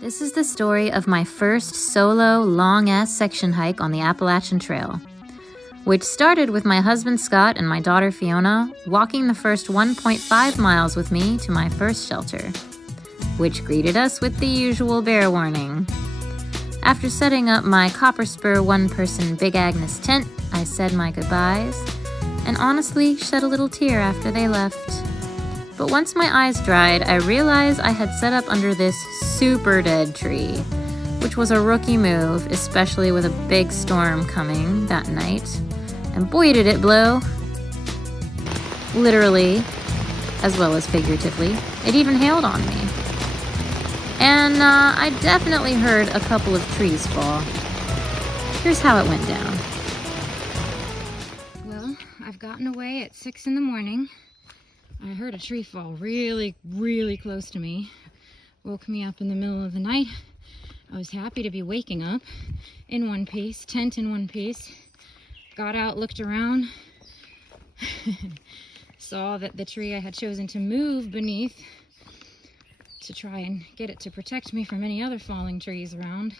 This is the story of my first solo long-ass section hike on the Appalachian Trail, which started with my husband Scott and my daughter Fiona walking the first 1.5 miles with me to my first shelter, which greeted us with the usual bear warning. After setting up my copper spur one-person Big Agnes tent, I said my goodbyes, and honestly shed a little tear after they left. But once my eyes dried, I realized I had set up under this super dead tree, which was a rookie move, especially with a big storm coming that night. And boy did it blow. Literally, as well as figuratively. It even hailed on me. And I definitely heard a couple of trees fall. Here's how it went down. Well, I've gotten away at 6 in the morning. I heard a tree fall really, really close to me. Woke me up in the middle of the night. I was happy to be waking up in one piece, tent in one piece. Got out, looked around, saw that the tree I had chosen to move beneath to try and get it to protect me from any other falling trees around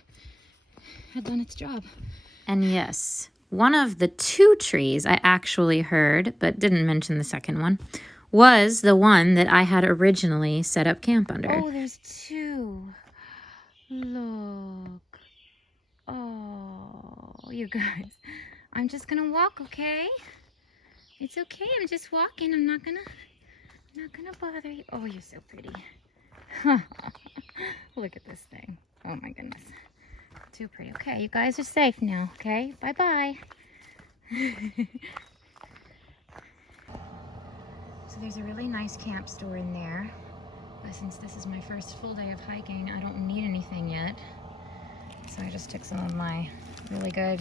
had done its job. And yes, one of the 2 trees I actually heard, but didn't mention the second one, was the one that I had originally set up camp under. Oh, there's 2. Look. Oh, you guys. I'm just gonna walk, okay? It's okay, I'm just walking. I'm not gonna bother you. Oh, you're so pretty. Look at this thing. Oh my goodness. Too pretty. Okay, you guys are safe now, okay? Bye-bye. So there's a really nice camp store in there. But since this is my first full day of hiking, I don't need anything yet. So I just took some of my really good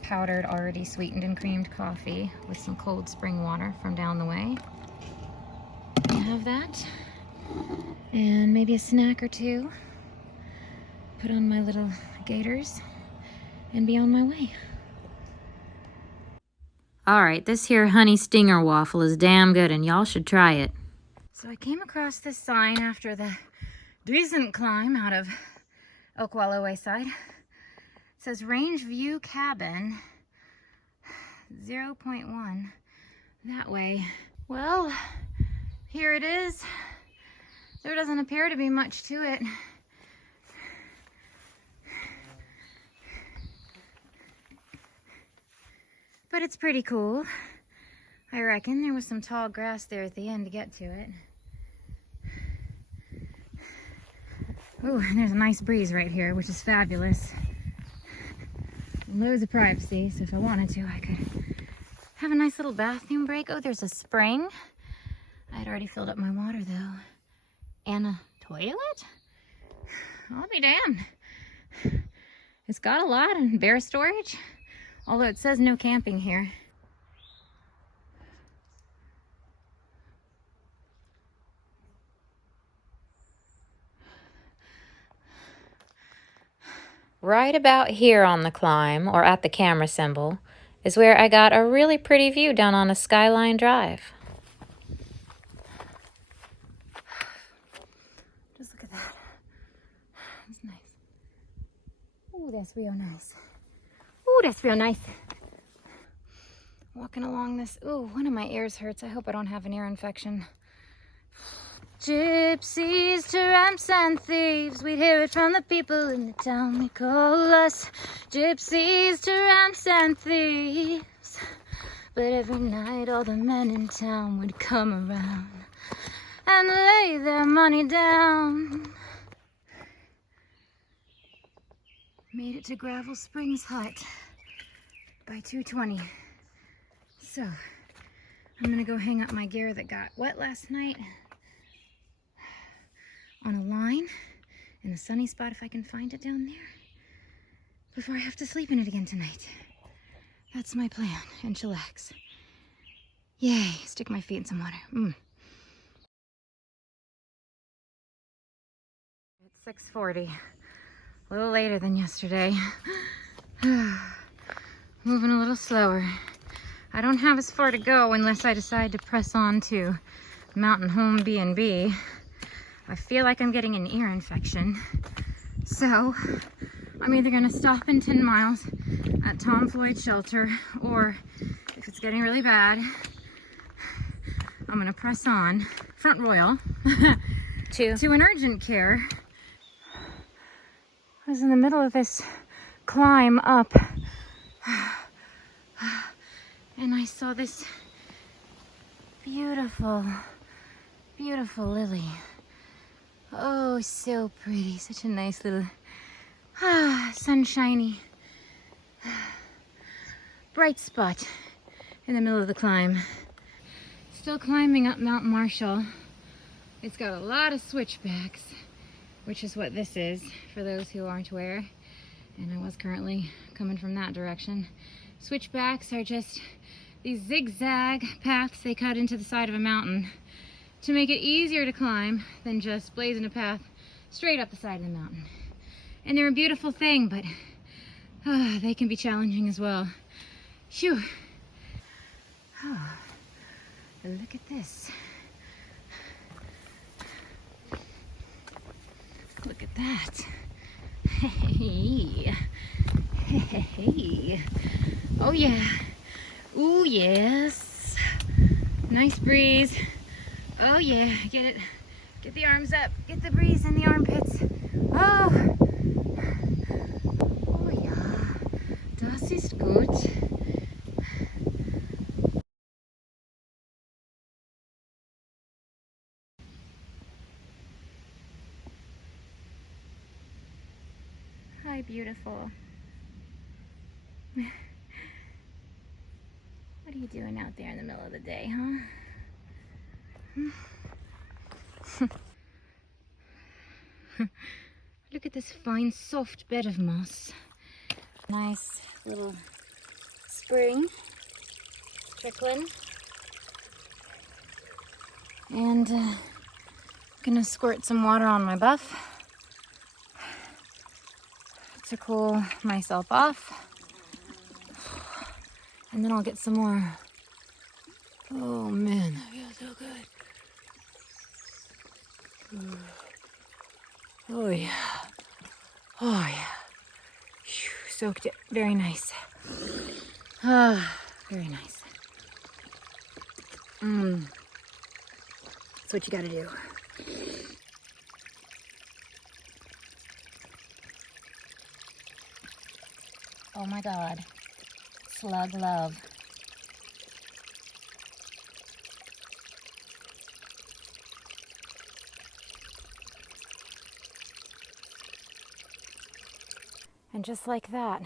powdered, already sweetened and creamed coffee with some cold spring water from down the way. I have that. And maybe a snack or 2. Put on my little gaiters and be on my way. Alright, this here honey stinger waffle is damn good and y'all should try it. So I came across this sign after the decent climb out of Floyd Wayside. It says Range View Cabin 0.1 that way. Well, here it is. There doesn't appear to be much to it. But it's pretty cool. I reckon there was some tall grass there at the end to get to it. Ooh, and there's a nice breeze right here, which is fabulous. Loads of privacy, so if I wanted to, I could have a nice little bathroom break. Oh, there's a spring. I'd already filled up my water, though. And a toilet? I'll be damned. It's got a lot in bear storage, although it says no camping here. Right about here on the climb, or at the camera symbol, is where I got a really pretty view down on a skyline drive. Just look at that. That's nice. Ooh, that's real nice. Ooh, that's real nice. Walking along this. Ooh, one of my ears hurts. I hope I don't have an ear infection. Gypsies, tramps, and thieves, we'd hear it from the people in the town. They call us gypsies, tramps, and thieves. But every night all the men in town would come around and lay their money down. Made it to Gravel Springs Hut by 2:20. So, I'm gonna go hang up my gear that got wet last night on a line in a sunny spot if I can find it down there before I have to sleep in it again tonight. That's my plan, and chillax. Yay, stick my feet in some water. It's 6:40, a little later than yesterday. Moving a little slower. I don't have as far to go unless I decide to press on to Mountain Home B&B. I feel like I'm getting an ear infection. So I'm either gonna stop in 10 miles at Floyd Shelter, or if it's getting really bad, I'm gonna press on Front Royal to an urgent care. I was in the middle of this climb up and I saw this beautiful, beautiful lily. Oh, so pretty. Such a nice little sunshiny bright spot in the middle of the climb. Still climbing up Mount Marshall. It's got a lot of switchbacks, which is what this is for those who aren't aware. And I was currently coming from that direction. Switchbacks are just these zigzag paths they cut into the side of a mountain to make it easier to climb than just blazing a path straight up the side of the mountain. And they're a beautiful thing, but they can be challenging as well. Phew. Oh, look at this. Look at that. Hey. Hey. Oh yeah. Ooh yes. Nice breeze. Oh yeah. Get it. Get the arms up. Get the breeze in the armpits. Oh. Oh ja. Das ist gut. Hi, beautiful. What are you doing out there in the middle of the day, huh? Look at this fine, soft bed of moss. Nice little spring trickling. And gonna squirt some water on my buff to cool myself off. And then I'll get some more. Oh man, that feels so good. Oh yeah. Oh yeah. Whew, soaked it. Very nice. Ah, very nice. That's what you gotta do. Oh my God. Slug love. And just like that,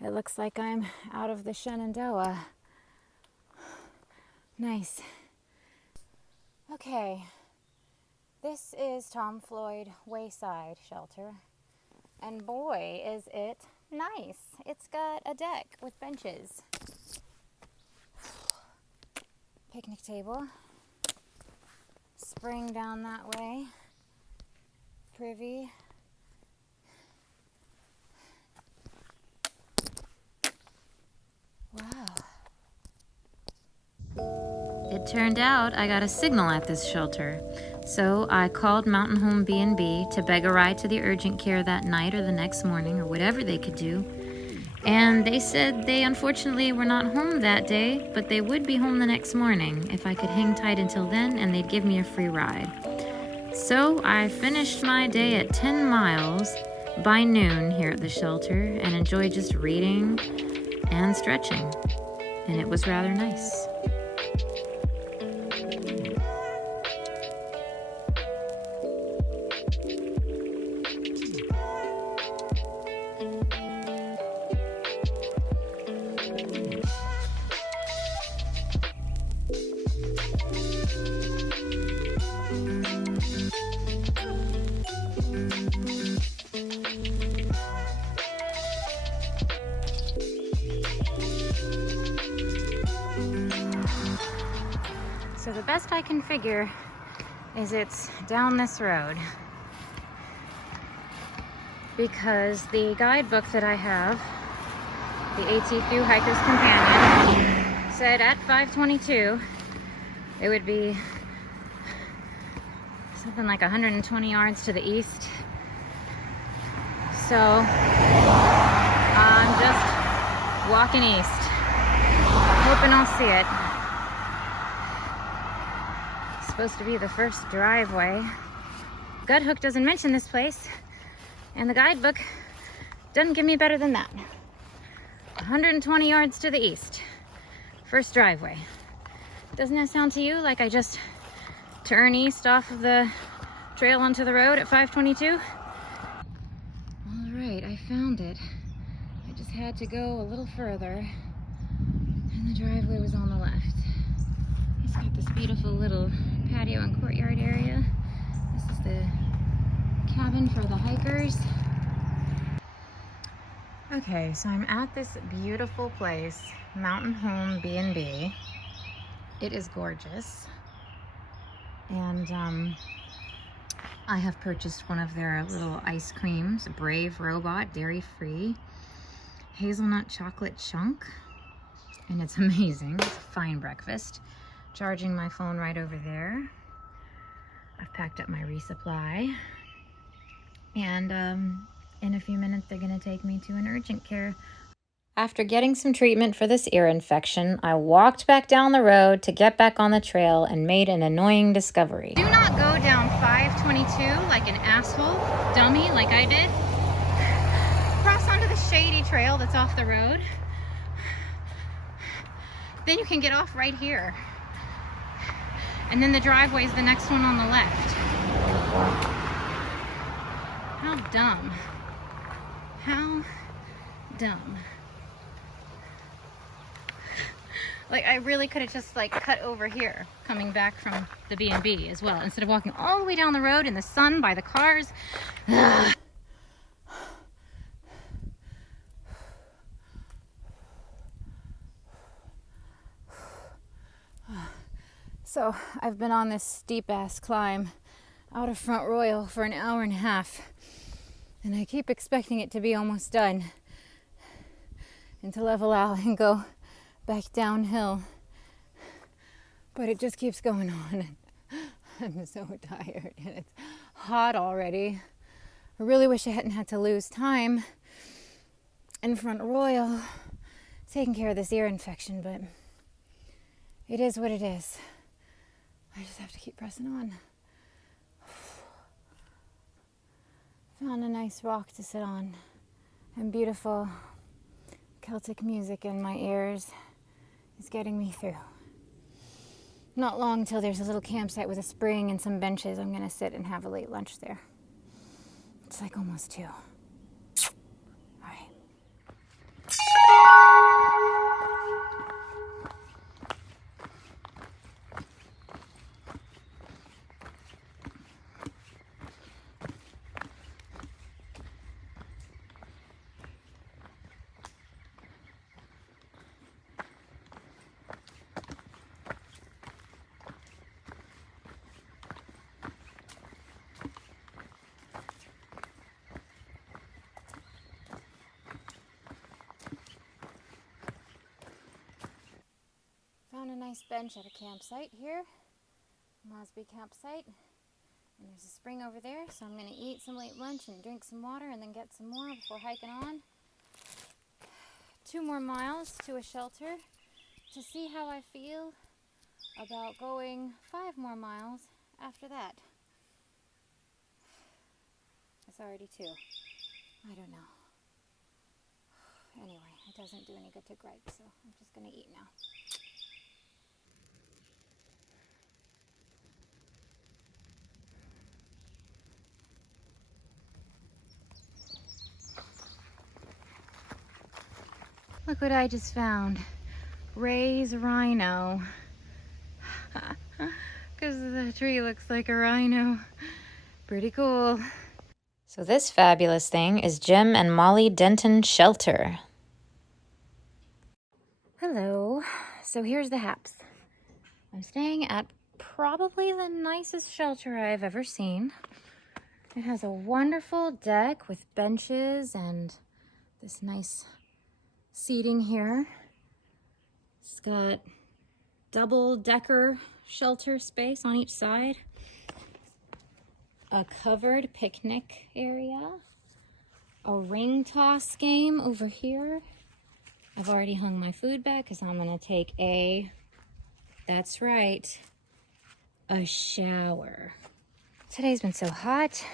it looks like I'm out of the Shenandoah. Nice. Okay, this is Floyd Wayside Shelter, and boy is it nice. It's got a deck with benches, picnic table, spring down that way, privy. Wow. It turned out I got a signal at this shelter, so I called Mountain Home B&B to beg a ride to the urgent care that night or the next morning or whatever they could do. And they said they unfortunately were not home that day, but they would be home the next morning if I could hang tight until then, and they'd give me a free ride. So I finished my day at 10 miles by noon here at the shelter and enjoyed just reading and stretching. And it was rather nice. So the best I can figure is it's down this road, because the guidebook that I have, the AT Through Hiker's Companion, said at 5:22 it would be something like 120 yards to the east. So I'm just walking east, hoping I'll see it. It's supposed to be the first driveway. Gut Hook doesn't mention this place, and the guidebook doesn't give me better than that. 120 yards to the east, first driveway. Doesn't that sound to you like I just turn east off of the trail onto the road at 522? All right, I found it. I just had to go a little further, and the driveway was on the left. It's got this beautiful little patio and courtyard area. This is the cabin for the hikers. Okay, so I'm at this beautiful place, Mountain Home B&B. It is gorgeous. And I have purchased one of their little ice creams, Brave Robot, dairy-free, hazelnut chocolate chunk. And it's amazing. It's a fine breakfast. Charging my phone right over there. I've packed up my resupply. And in a few minutes, they're going to take me to an urgent care. After getting some treatment for this ear infection, I walked back down the road to get back on the trail and made an annoying discovery. Do not go down 522 like an asshole dummy like I did. Cross onto the shady trail that's off the road. Then you can get off right here. And then the driveway is the next one on the left. How dumb. How dumb. Like, I really could have just, like, cut over here, coming back from the B&B as well, instead of walking all the way down the road in the sun by the cars. Ugh. So, I've been on this steep-ass climb out of Front Royal for an hour and a half, and I keep expecting it to be almost done and to level out and go back downhill, but it just keeps going on. I'm so tired and it's hot already. I really wish I hadn't had to lose time in Front Royal taking care of this ear infection, but it is what it is. I just have to keep pressing on. Found a nice rock to sit on and beautiful Celtic music in my ears is getting me through. Not long till there's a little campsite with a spring and some benches. I'm going to sit and have a late lunch there. It's like almost 2. All right. Found a nice bench at a campsite here, Mosby campsite, and there's a spring over there, so I'm going to eat some late lunch and drink some water and then get some more before hiking on. 2 more miles to a shelter to see how I feel about going 5 more miles after that. It's already 2. I don't know. Anyway, it doesn't do any good to gripe, so I'm just going to eat now. Look what I just found. Ray's rhino. Because the tree looks like a rhino. Pretty cool. So this fabulous thing is Jim and Molly Denton Shelter. Hello. So here's the haps. I'm staying at probably the nicest shelter I've ever seen. It has a wonderful deck with benches and this nice seating here. It's got double-decker shelter space on each side. a covered picnic area, a ring toss game over here. I've already hung my food bag because I'm gonna take that's right, a shower. Today's been so hot.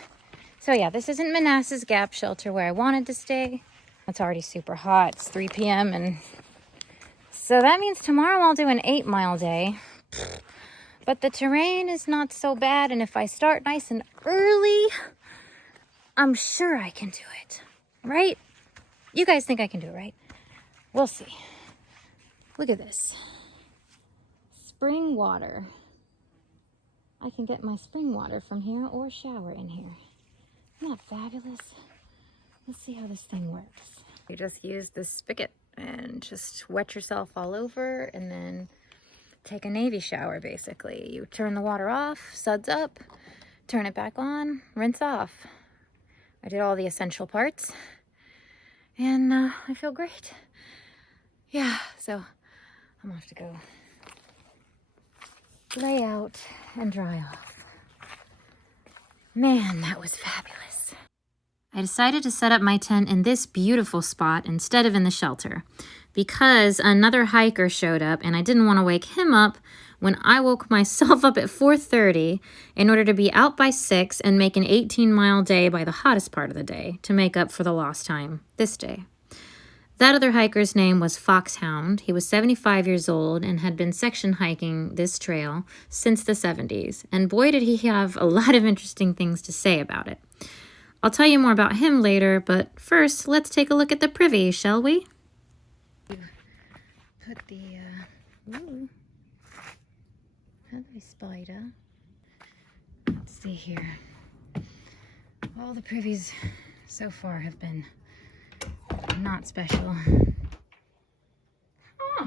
So yeah, this isn't Manassas Gap shelter where I wanted to stay. It's already super hot. It's 3 p.m. and so that means tomorrow I'll do an 8-mile day. But the terrain is not so bad, and if I start nice and early, I'm sure I can do it, right? You guys think I can do it, right? We'll see. Look at this. Spring water. I can get my spring water from here or shower in here. Isn't that fabulous? Let's see how this thing works. You just use this spigot and just wet yourself all over and then take a Navy shower, basically. You turn the water off, suds up, turn it back on, rinse off. I did all the essential parts, and I feel great. Yeah, so I'm off to go lay out and dry off. Man, that was fabulous. I decided to set up my tent in this beautiful spot instead of in the shelter because another hiker showed up and I didn't want to wake him up when I woke myself up at 4:30 in order to be out by 6 and make an 18-mile day by the hottest part of the day to make up for the lost time this day. That other hiker's name was Foxhound. He was 75 years old and had been section hiking this trail since the 70s. And boy, did he have a lot of interesting things to say about it. I'll tell you more about him later, but first, let's take a look at the privy, shall we? Put the, ooh, lovely spider. Let's see here. All the privies so far have been not special. Huh,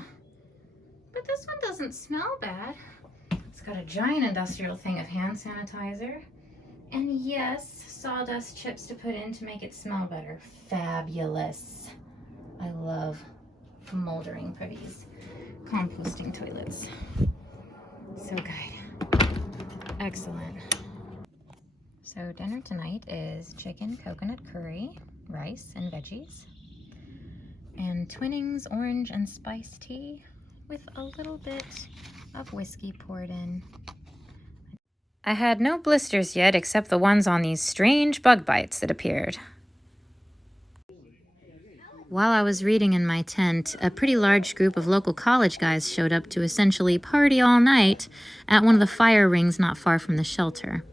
but this one doesn't smell bad. It's got a giant industrial thing of hand sanitizer. And yes, sawdust chips to put in to make it smell better. Fabulous. I love moldering privies. Composting toilets. So good. Excellent. So dinner tonight is chicken coconut curry, rice and veggies, and Twinings orange and spice tea with a little bit of whiskey poured in. I had no blisters yet except the ones on these strange bug bites that appeared. While I was reading in my tent, a pretty large group of local college guys showed up to essentially party all night at one of the fire rings not far from the shelter.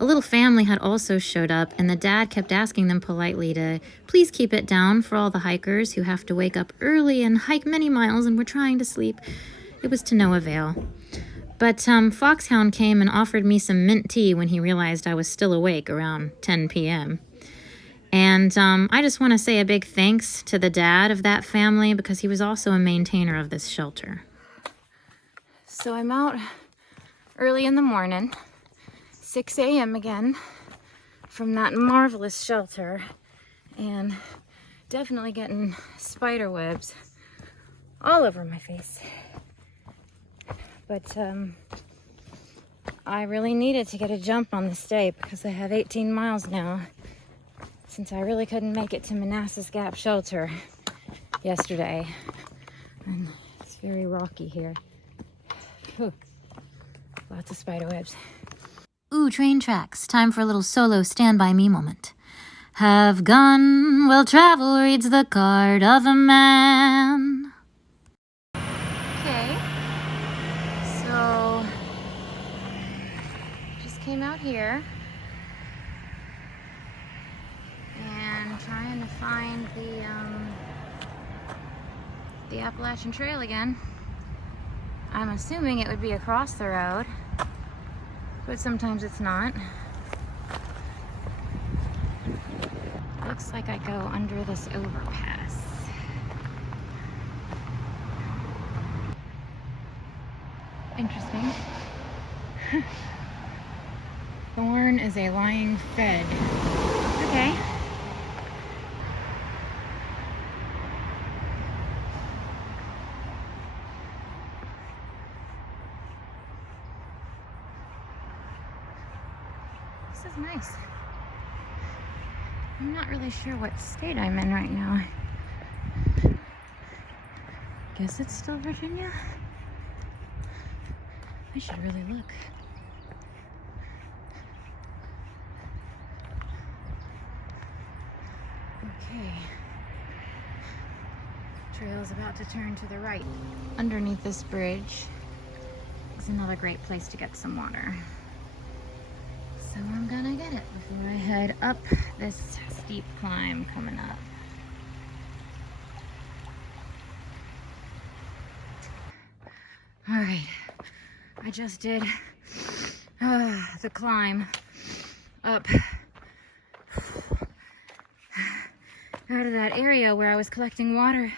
A little family had also showed up, and the dad kept asking them politely to please keep it down for all the hikers who have to wake up early and hike many miles and were trying to sleep. It was to no avail. But Foxhound came and offered me some mint tea when he realized I was still awake around 10 p.m. And I just want to say a big thanks to the dad of that family because he was also a maintainer of this shelter. So I'm out early in the morning, 6 a.m. again, from that marvelous shelter, and definitely getting spider webs all over my face. But I really needed to get a jump on this day because I have 18 miles now, since I really couldn't make it to Manassas Gap shelter yesterday. And it's very rocky here. Whew. Lots of spider webs. Ooh, train tracks. Time for a little solo stand-by-me moment. Have gone, well travel reads the card of a man. Okay. So, just came out here and trying to find the Appalachian Trail again. I'm assuming it would be across the road, but sometimes it's not. Looks like I go under this overpass. Interesting. Thorn is a lying fed. Okay. So is nice. I'm not really sure what state I'm in right now. Guess it's still Virginia. I should really look. Okay. Trail's about to turn to the right. Underneath this bridge is another great place to get some water. So I'm gonna get it before I head up this steep climb coming up. All right, I just did the climb up out of that area where I was collecting water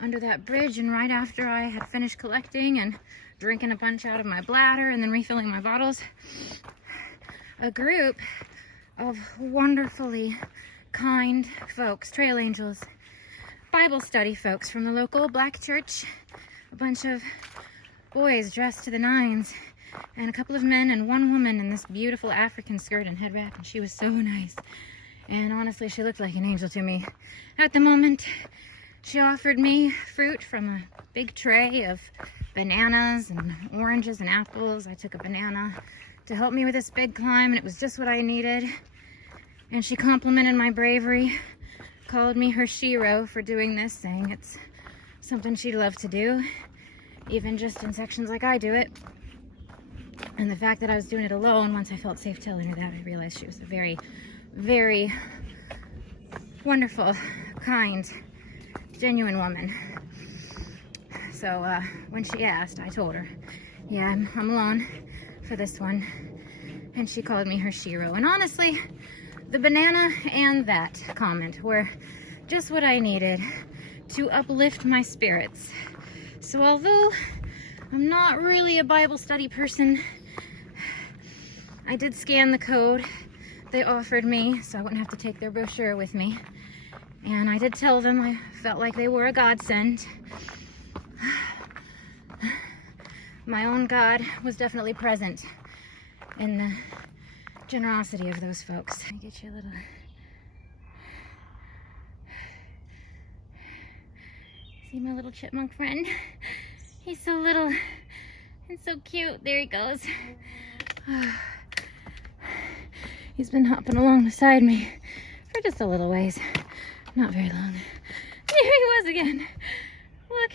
under that bridge, and right after I had finished collecting and drinking a bunch out of my bladder and then refilling my bottles, a group of wonderfully kind folks, trail angels, Bible study folks from the local black church, a bunch of boys dressed to the nines, and a couple of men and one woman in this beautiful African skirt and head wrap, and she was so nice. And honestly, she looked like an angel to me. At the moment, she offered me fruit from a big tray of bananas and oranges and apples. I took a banana to help me with this big climb, and it was just what I needed. And she complimented my bravery, called me her shero for doing this, saying it's something she'd love to do, even just in sections like I do it. And the fact that I was doing it alone, once I felt safe telling her that, I realized she was a very, very wonderful, kind, genuine woman. So when she asked, I told her, yeah, I'm alone for this one. And she called me her shero. And honestly, the banana and that comment were just what I needed to uplift my spirits. So although I'm not really a Bible study person, I did scan the code they offered me so I wouldn't have to take their brochure with me. And I did tell them I felt like they were a godsend. My own God was definitely present in the generosity of those folks. Let me get you a little... See my little chipmunk friend? He's so little and so cute. There he goes. He's been hopping along beside me for just a little ways. Not very long. There he was again. Look.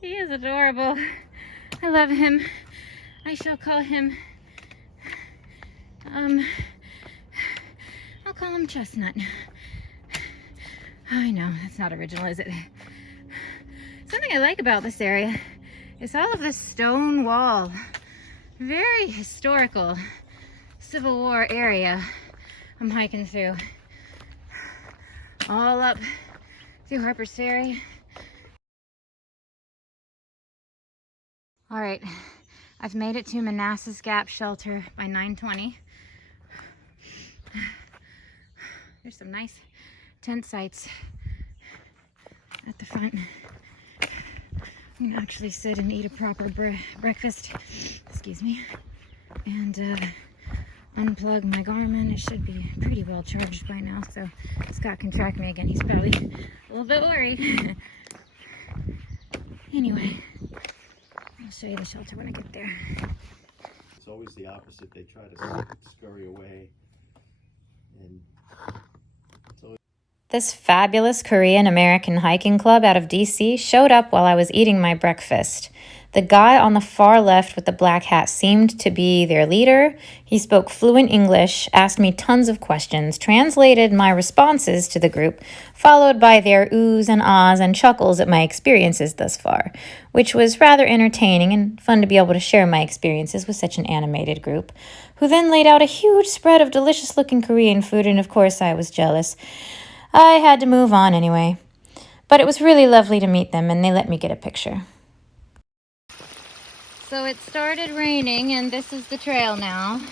He is adorable. I love him. I shall call him, I'll call him Chestnut. I know, that's not original, is it? Something I like about this area is all of this stone wall. Very historical Civil War area I'm hiking through. All up through Harpers Ferry. All right, I've made it to Manassas Gap shelter by 9:20. There's some nice tent sites at the front. I'm gonna actually sit and eat a proper breakfast, excuse me, and unplug my Garmin. It should be pretty well charged by now, so Scott can track me again. He's probably a little bit worried. Anyway, I'll show you the shelter when I get there. It's always the opposite. They try to scurry away, and it's always... This fabulous Korean American hiking club out of DC showed up while I was eating my breakfast. The guy on the far left with the black hat seemed to be their leader. He spoke fluent English, asked me tons of questions, translated my responses to the group, followed by their oohs and ahs and chuckles at my experiences thus far, which was rather entertaining and fun to be able to share my experiences with such an animated group, who then laid out a huge spread of delicious-looking Korean food, and of course I was jealous. I had to move on anyway. But it was really lovely to meet them, and they let me get a picture. So it started raining, and this is the trail now.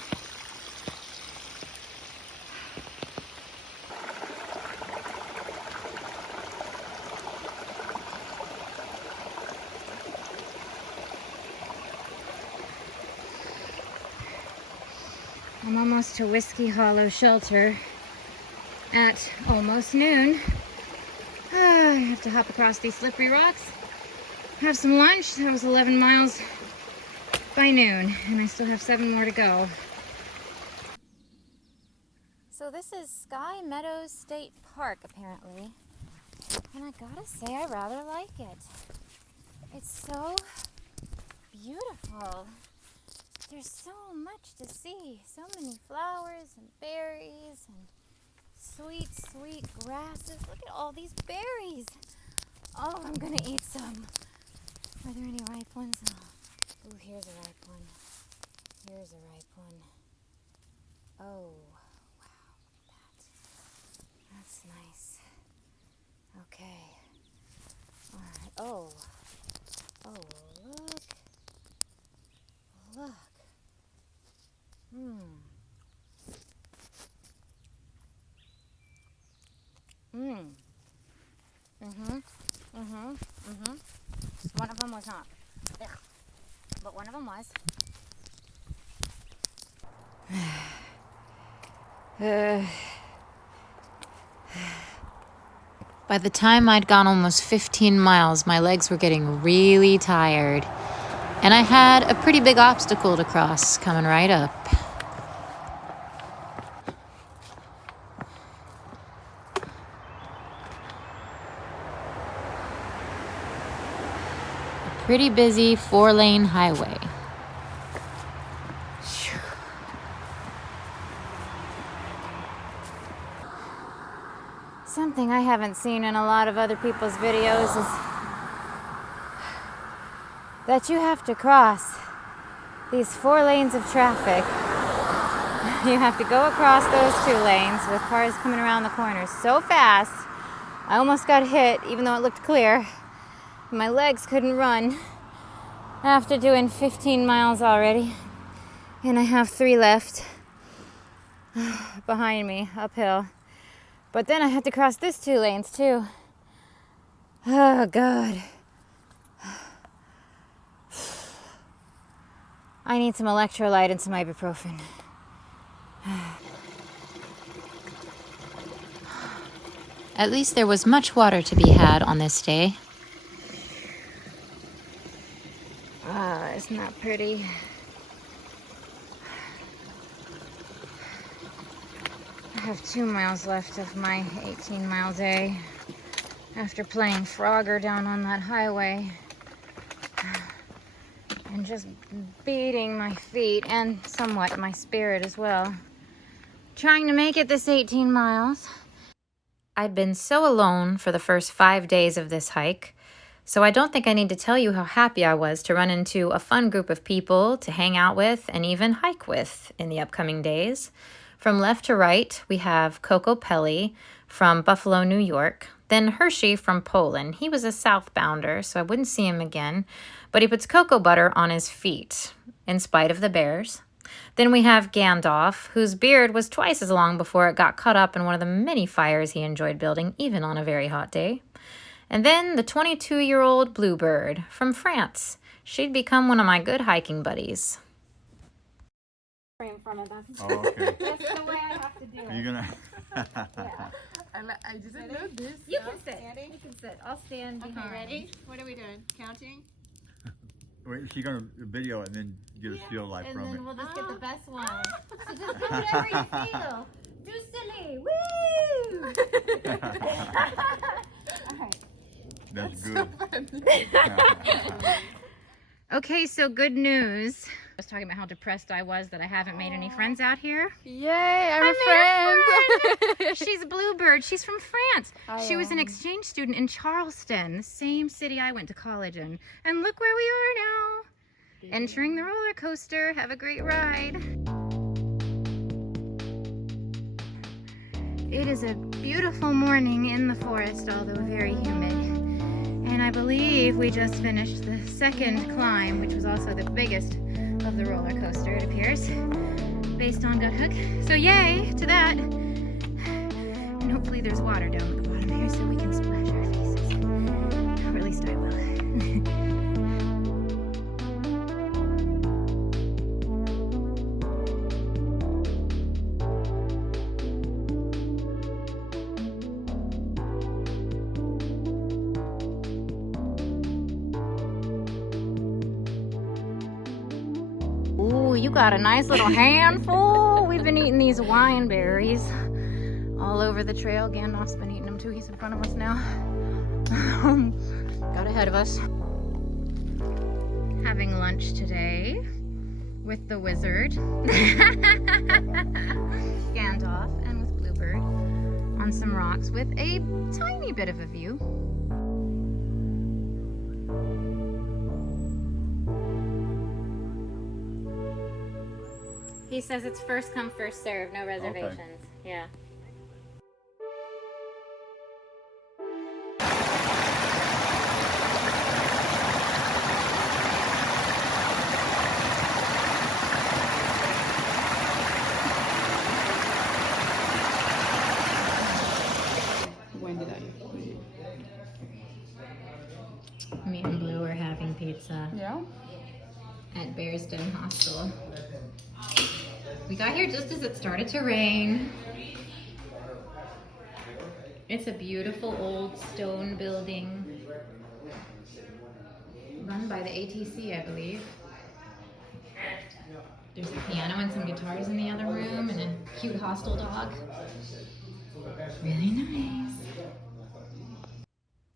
almost to Whiskey Hollow Shelter at almost noon. I have to hop across these slippery rocks, have some lunch. That was 11 miles by noon, and I still have 7 more to go. So this is Sky Meadows State Park, apparently. And I gotta say, I rather like it. It's so beautiful. There's so much to see. So many flowers and berries and sweet, sweet grasses. Look at all these berries. Oh, I'm gonna eat some. Are there any ripe ones? Oh, ooh, here's a ripe one. Here's a ripe one. Oh, wow, look at that. That's nice. Okay. All right. Oh, look. Look. One of them was not. Ugh. But one of them was. By the time I'd gone almost 15 miles, my legs were getting really tired. And I had a pretty big obstacle to cross coming right up. A pretty busy 4-lane highway. Something I haven't seen in a lot of other people's videos is that you have to cross these 4 lanes of traffic. You have to go across those 2 lanes with cars coming around the corners so fast. I almost got hit, even though it looked clear. My legs couldn't run after doing 15 miles already. And I have 3 left behind me, uphill. But then I had to cross this 2 lanes too. Oh, God. I need some electrolyte and some ibuprofen. At least there was much water to be had on this day. Oh, it's not pretty. I have 2 miles left of my 18-mile day after playing Frogger down on that highway and just beating my feet and somewhat my spirit as well. Trying to make it this 18 miles. I'd been so alone for the first 5 days of this hike, so I don't think I need to tell you how happy I was to run into a fun group of people to hang out with and even hike with in the upcoming days. From left to right, we have Coco Pelli from Buffalo, New York. Then Hershey from Poland. He was a southbounder, so I wouldn't see him again. But he puts cocoa butter on his feet, in spite of the bears. Then we have Gandalf, whose beard was twice as long before it got cut up in one of the many fires he enjoyed building, even on a very hot day. And then the 22-year-old Bluebird from France. She'd become one of my good hiking buddies. From it. That's, Oh, okay. that's the way I have to do it. Are you gonna? Yeah. I didn't know this. You can sit. You can sit. I'll stand behind. Okay, ready? What are we doing? Counting? Wait, she's gonna video and then get a still life And from then it. we'll just get the best one. So just do whatever you feel. Do silly. Woo! All right. That's good. Okay, so good news. I was talking about how depressed I was that I haven't made any friends out here. Yay, I'm a friend. She's Bluebird. She's from France. She was an exchange student in Charleston, the same city I went to college in. And look where we are now. Entering the roller coaster. Have a great ride. It is a beautiful morning in the forest, although very humid. And I believe we just finished the second climb, which was also the biggest of the roller coaster, it appears, based on gut hook. So yay to that. And hopefully there's water down at the bottom here so we can splash our faces. Or at least I will. you got a nice little handful. We've been eating these wine berries all over the trail. Gandalf's been eating them too. He's in front of us now. Got ahead of us. Having lunch today with the wizard, Gandalf, and with Bluebird on some rocks with a tiny bit of a view. He says it's first come, first serve, no reservations. Okay. Yeah. When did I? Me and Blue are having pizza. Yeah. At Bear's Den Hostel. We got here just as it started to rain. It's a beautiful old stone building run by the ATC, I believe. There's a piano and some guitars in the other room and a cute hostel dog. Really nice.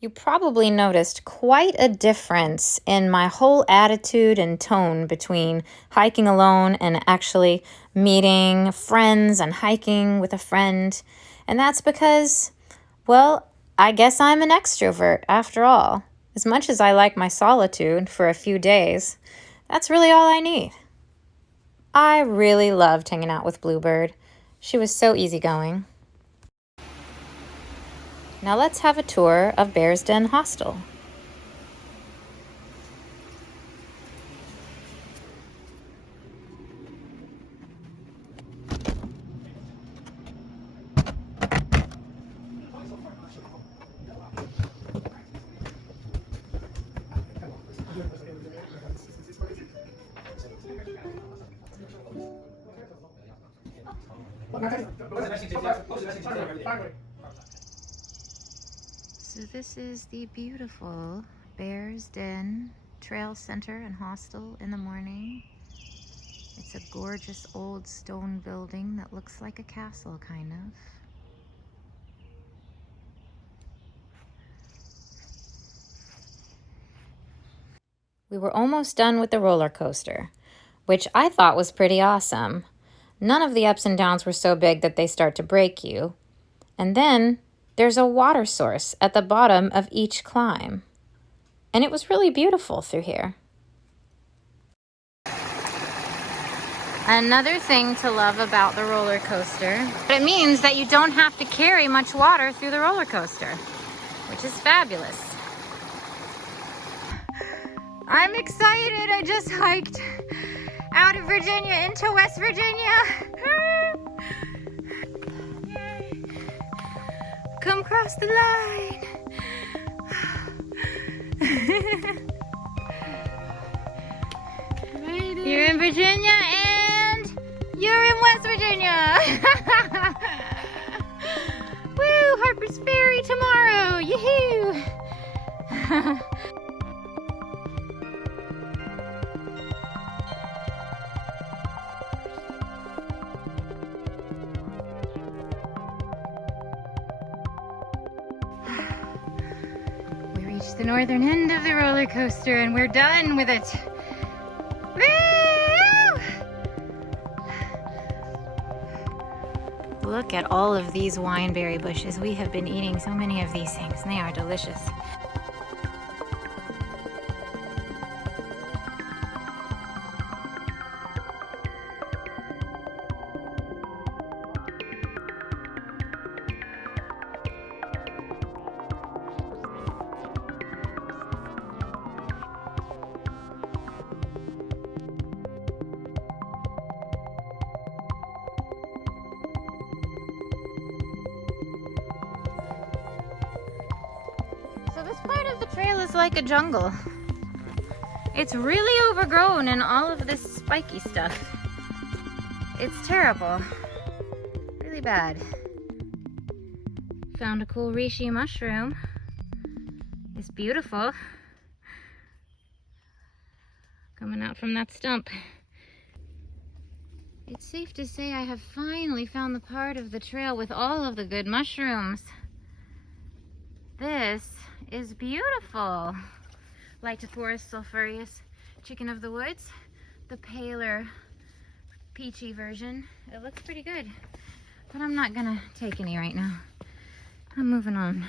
You probably noticed quite a difference in my whole attitude and tone between hiking alone and actually meeting friends and hiking with a friend. And that's because, well, I guess I'm an extrovert after all. As much as I like my solitude for a few days, that's really all I need. I really loved hanging out with Bluebird. She was so easygoing. Now let's have a tour of Bear's Den Hostel. So this is the beautiful Bear's Den Trail Center and Hostel in the morning. It's a gorgeous old stone building that looks like a castle, kind of. We were almost done with the roller coaster, which I thought was pretty awesome. None of the ups and downs were so big that they start to break you. And then there's a water source at the bottom of each climb. And it was really beautiful through here. Another thing to love about the roller coaster, it means that you don't have to carry much water through the roller coaster, which is fabulous. I'm excited. I just hiked out of Virginia into West Virginia. Come across the line. You're in Virginia and you're in West Virginia. Woo, Harpers Ferry tomorrow. Yoo-hoo. The northern end of the roller coaster and we're done with it. Woo! Look at all of these wineberry bushes. We have been eating so many of these things and they are delicious. So this part of the trail is like a jungle. It's really overgrown in all of this spiky stuff. It's terrible. Really bad. Found a cool reishi mushroom. It's beautiful. Coming out from that stump. It's safe to say I have finally found the part of the trail with all of the good mushrooms. This is beautiful. Lytophorus sulphureus, chicken of the woods, the paler peachy version. It looks pretty good, but I'm not gonna take any right now. I'm moving on.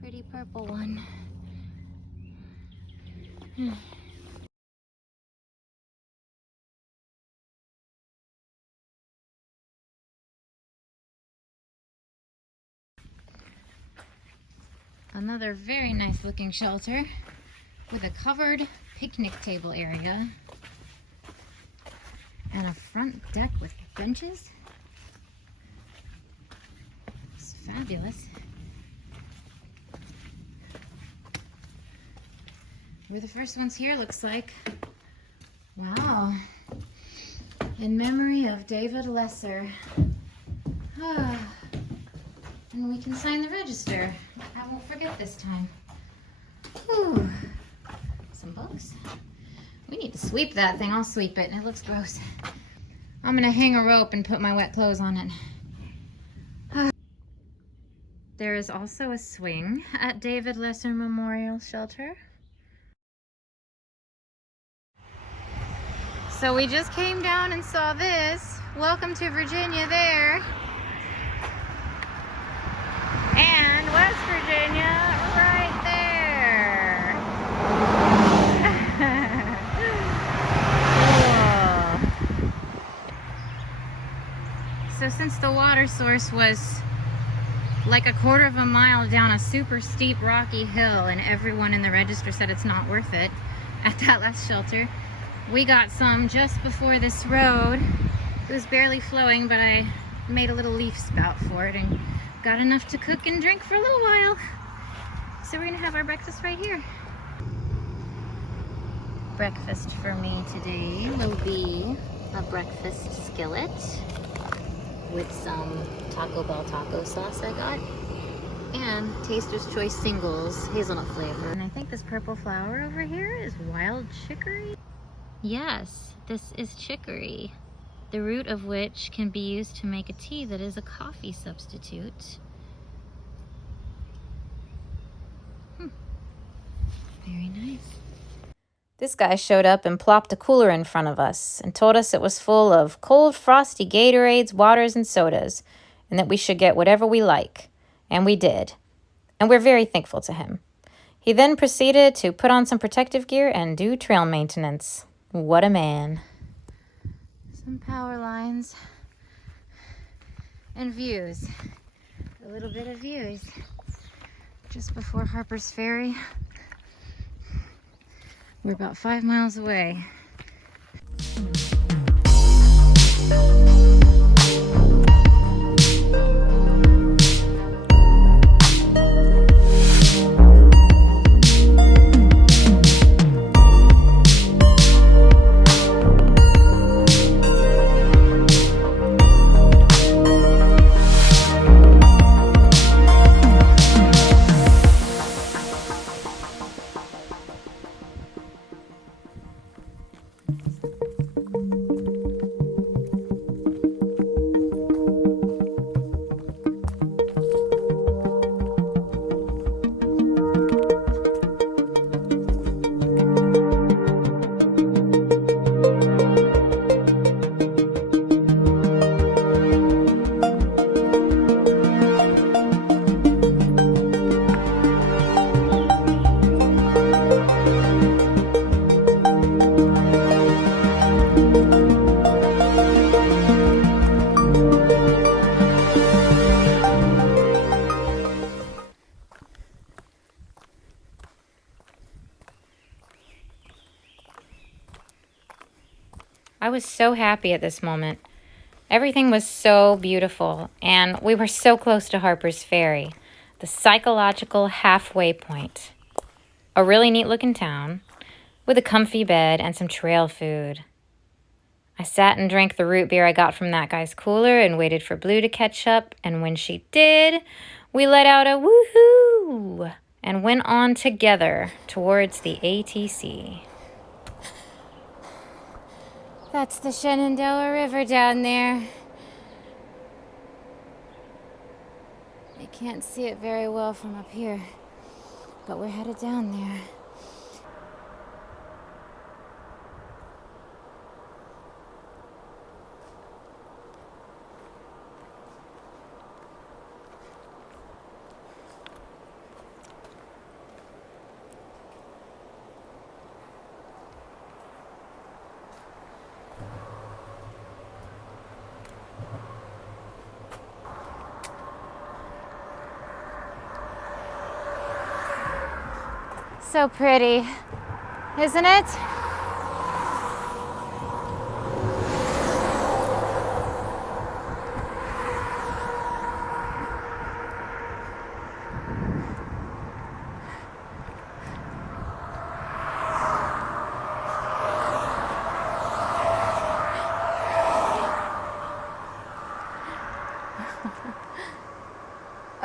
Pretty purple one. Another very nice looking shelter with a covered picnic table area and a front deck with benches. It's fabulous. We're the first ones here, looks like. Wow. In memory of David Lesser. And we can sign the register. I won't forget this time. Whew. Some books. We need to sweep that thing. I'll sweep it. It looks gross. I'm gonna hang a rope and put my wet clothes on it. There is also a swing at David Lesser Memorial Shelter. So we just came down and saw this. Welcome to Virginia there. And West Virginia right there. Cool. So since the water source was like a quarter of a mile down a super steep rocky hill and everyone in the register said it's not worth it at that last shelter, we got some just before this road. It was barely flowing, but I made a little leaf spout for it and got enough to cook and drink for a little while. So we're gonna have our breakfast right here. Breakfast for me today will be a breakfast skillet with some Taco Bell taco sauce I got, and Taster's Choice singles, hazelnut flavor. And I think this purple flower over here is wild chicory. Yes, this is chicory, the root of which can be used to make a tea that is a coffee substitute. Very nice. This guy showed up and plopped a cooler in front of us and told us it was full of cold, frosty Gatorades, waters, and sodas, and that we should get whatever we like. And we did. And we're very thankful to him. He then proceeded to put on some protective gear and do trail maintenance. What a man. Some power lines and views. A little bit of views. Just before Harpers Ferry. We're about 5 miles away. I was so happy at this moment. Everything was so beautiful, and we were so close to Harpers Ferry, the psychological halfway point. A really neat looking town with a comfy bed and some trail food. I sat and drank the root beer I got from that guy's cooler and waited for Blue to catch up, and when she did, we let out a woohoo and went on together towards the ATC. That's the Shenandoah River down there. You can't see it very well from up here, but we're headed down there. So pretty, isn't it?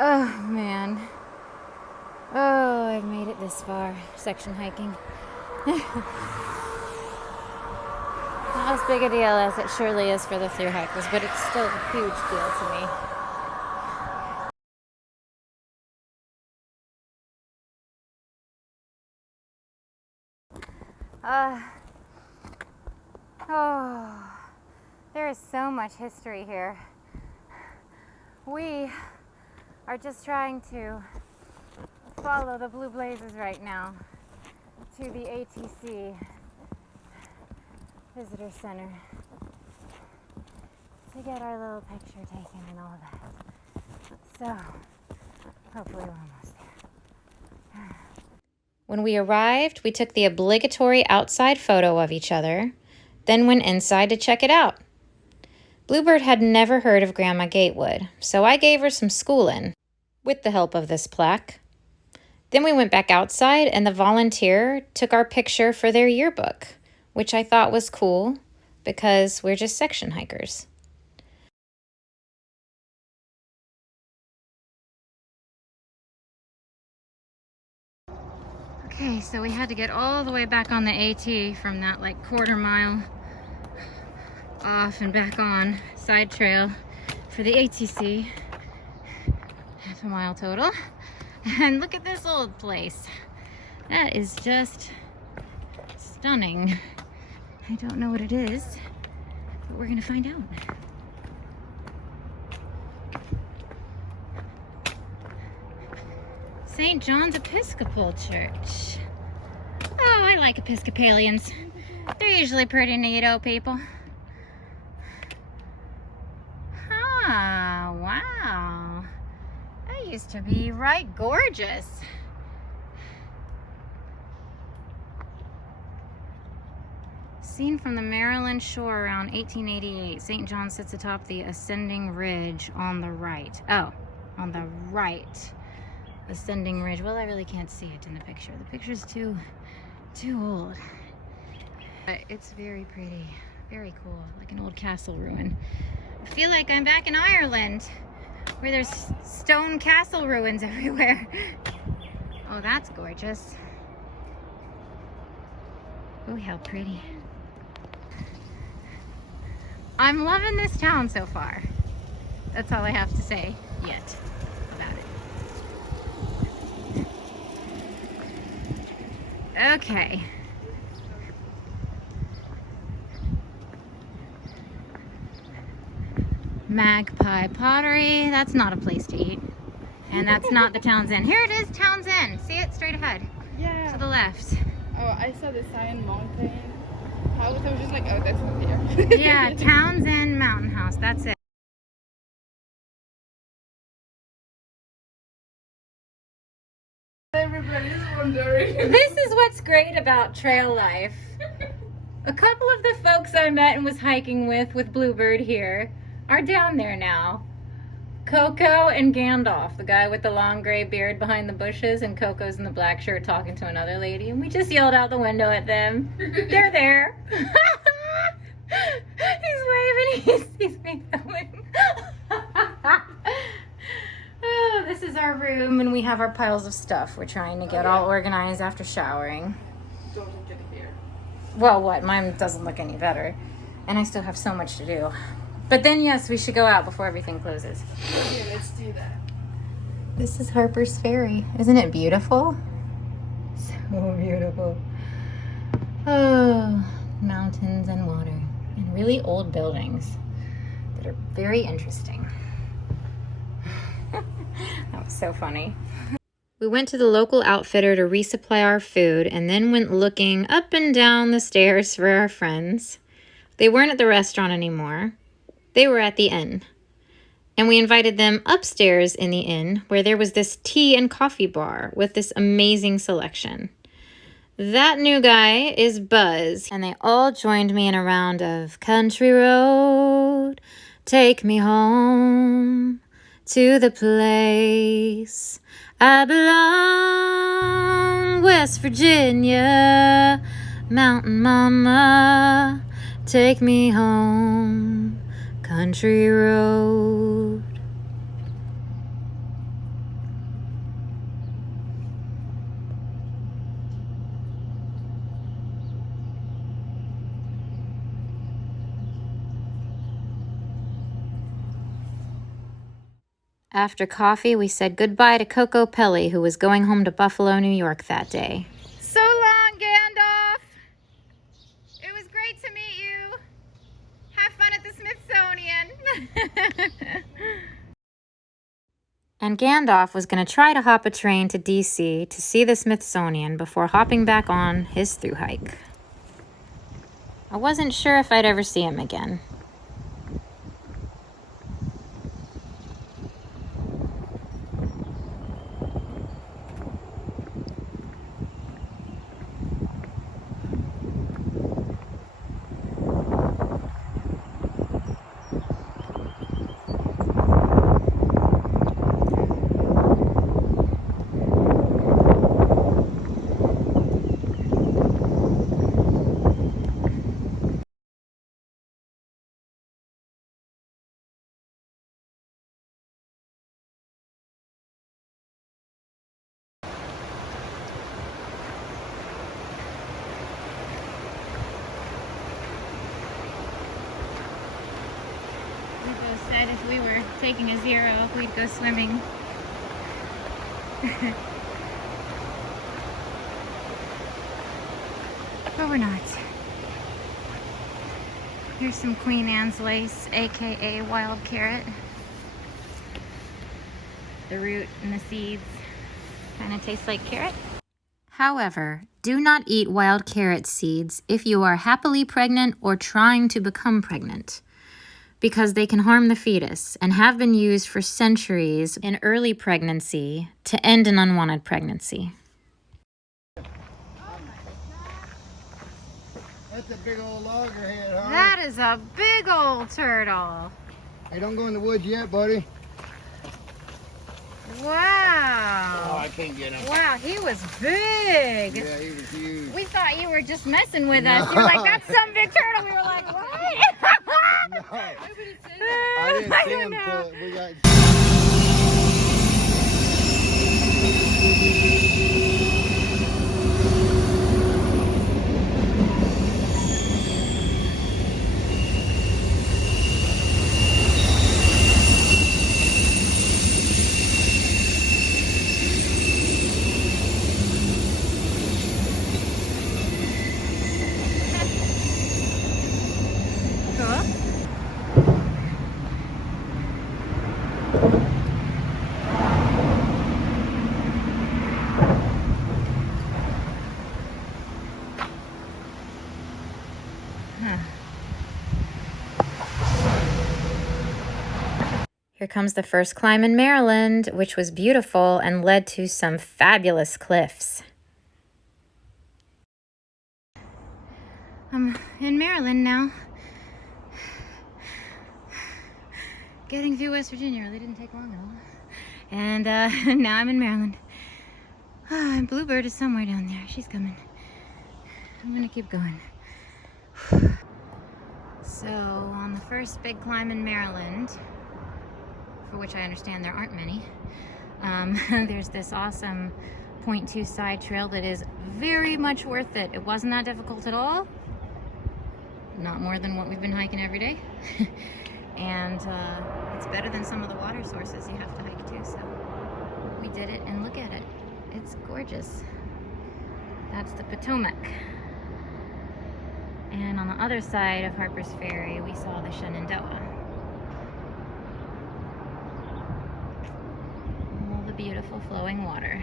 Oh man. Oh, I've made it this far, section hiking. Not as big a deal as it surely is for the through hikers, but it's still a huge deal to me. There is so much history here. We are just trying to follow the blue blazes right now to the ATC Visitor Center to get our little picture taken and all that. So, hopefully we're almost there. When we arrived, we took the obligatory outside photo of each other, then went inside to check it out. Bluebird had never heard of Grandma Gatewood, so I gave her some schooling with the help of this plaque. Then we went back outside and the volunteer took our picture for their yearbook, which I thought was cool because we're just section hikers. Okay, so we had to get all the way back on the AT from that like quarter mile off and back on side trail for the ATC. Half a mile total. And look at this old place. That is just stunning. I don't know what it is, but we're gonna find out. St. John's Episcopal Church. Oh, I like Episcopalians. They're usually pretty neato people. Ah, wow. That used to be right gorgeous. Seen from the Maryland shore around 1888, St. John sits atop the ascending ridge on the right. Oh, on the right. Ascending ridge. Well, I really can't see it in the picture. The picture's too old. But it's very pretty. Very cool. Like an old castle ruin. I feel like I'm back in Ireland, where there's stone castle ruins everywhere. Oh, that's gorgeous. Oh, how pretty. I'm loving this town so far. That's all I have to say yet about it. Okay. Magpie Pottery. That's not a place to eat. And that's not the Town's End. Here it is, Town's End. See it straight ahead. Yeah. To the left. Oh, I saw the Zion Mountain House. I was just like, oh, that's not here. Yeah, Town's End Mountain House. That's it. Everybody's wondering. This is what's great about trail life. A couple of the folks I met and was hiking with Bluebird here, are down there now. Coco and Gandalf, the guy with the long gray beard behind the bushes, and Coco's in the black shirt talking to another lady, and we just yelled out the window at them. They're there. He's waving. He's me filming. Oh, this is our room, and we have our piles of stuff. We're trying to get all organized after showering. Don't look at here. Well, what? Mine doesn't look any better. And I still have so much to do. But then, yes, we should go out before everything closes. Okay, let's do that. This is Harpers Ferry. Isn't it beautiful? So beautiful. Oh, mountains and water. And really old buildings that are very interesting. That was so funny. We went to the local outfitter to resupply our food and then went looking up and down the stairs for our friends. They weren't at the restaurant anymore. They were at the inn. And we invited them upstairs in the inn where there was this tea and coffee bar with this amazing selection. That new guy is Buzz, and they all joined me in a round of Country Road, take me home to the place I belong, West Virginia, Mountain Mama, take me home, Country Road. After coffee, we said goodbye to Coco Pelli, who was going home to Buffalo, New York that day. So long, Gandalf. It was great to meet you. Have fun at the Smithsonian. And Gandalf was going to try to hop a train to D.C. to see the Smithsonian before hopping back on his thru hike. I wasn't sure if I'd ever see him again. Said if we were taking a zero, we'd go swimming. But we're not. Here's some Queen Anne's lace, aka wild carrot. The root and the seeds kind of taste like carrot. However, do not eat wild carrot seeds if you are happily pregnant or trying to become pregnant, because they can harm the fetus and have been used for centuries in early pregnancy to end an unwanted pregnancy. That's a big old loggerhead, huh? That is a big old turtle. Hey, don't go in the woods yet, buddy. Wow. Oh, I can't get him. Wow, he was big. Yeah, he was huge. We thought you were just messing with us. You were like, that's some big turtle. We were like, what? No. I I didn't see don't him know. till we got... Cool. Here comes the first climb in Maryland, which was beautiful and led to some fabulous cliffs. I'm in Maryland now. Getting through West Virginia really didn't take long at all. And now I'm in Maryland. Oh, and Bluebird is somewhere down there. She's coming. I'm gonna keep going. So on the first big climb in Maryland, for which I understand there aren't many, there's this awesome 0.2 side trail that is very much worth it. It wasn't that difficult at all. not more than what we've been hiking every day. And it's better than some of the water sources you have to hike to, so we did it, and look at it. It's gorgeous. That's the Potomac. And on the other side of Harpers Ferry, we saw the Shenandoah. All the beautiful flowing water.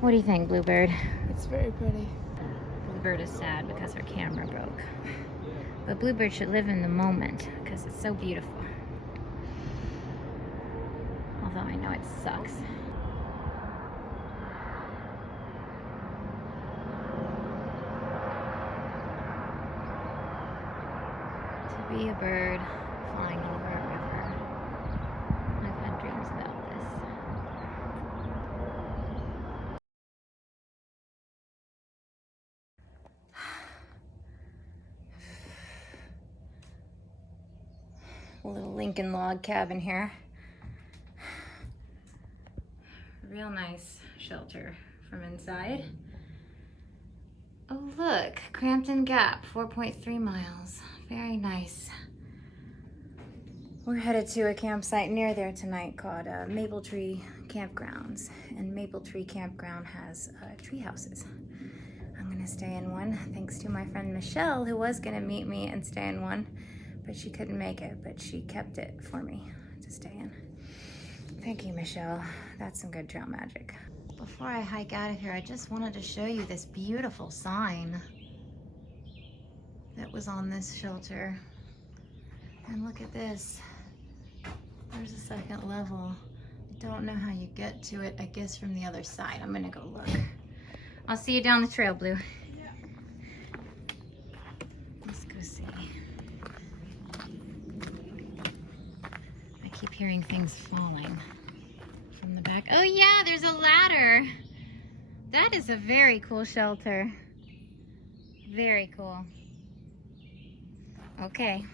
What do you think, Bluebird? It's very pretty. Bluebird is sad because her camera broke. But Bluebird should live in the moment because it's so beautiful. Although I know it sucks. To be a bird flying over a river. I've had dreams about this. A little Lincoln log cabin here. Real nice shelter from inside. Oh look, Crampton Gap, 4.3 miles. Very nice. We're headed to a campsite near there tonight called Maple Tree Campgrounds. And Maple Tree Campground has tree houses. I'm gonna stay in one thanks to my friend Michelle, who was gonna meet me and stay in one, but she couldn't make it, but she kept it for me to stay in. Thank you, Michelle. That's some good trail magic. Before I hike out of here, I just wanted to show you this beautiful sign that was on this shelter. And look at this. There's a second level. I don't know how you get to it, I guess from the other side. I'm gonna go look. I'll see you down the trail, Blue. Yeah. Let's go see. I keep hearing things falling from the back. Oh yeah, there's a ladder. That is a very cool shelter. Very cool. Okay.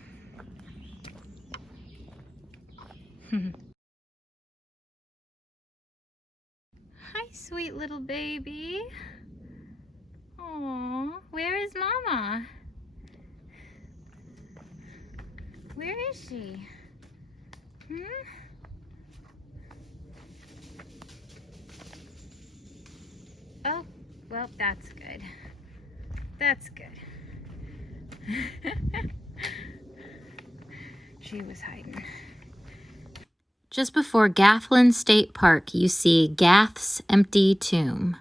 Hi, sweet little baby. Aww, where is Mama? Where is she? Hmm? Oh, well, that's good. That's good. She was hiding. Just before Gathland State Park, you see Gath's empty tomb.